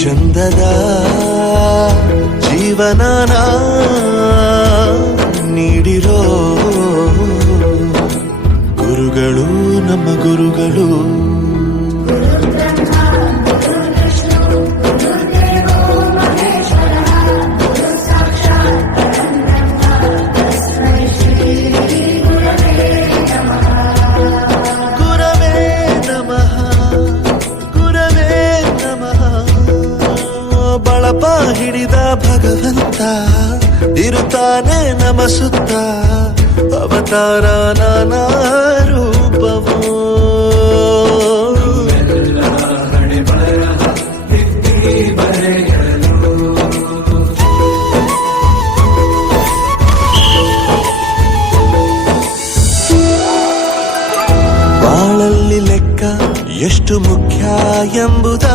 ಚಂದದ ಜೀವನನ ನೀಡಿರೋ ಗುರುಗಳು ನಮ್ಮ ಗುರುಗಳು. ಬಳಪ ಹಿಡಿದ ಭಗವಂತ ಇರುತ್ತಾನೆ ನಮ ಸುತ್ತ, ಅವತಾರ ನಾನಾ ರೂಪವೋ. ಬಾಳಲ್ಲಿ ಲೆಕ್ಕ ಎಷ್ಟು ಮುಖ್ಯ ಎಂಬುದ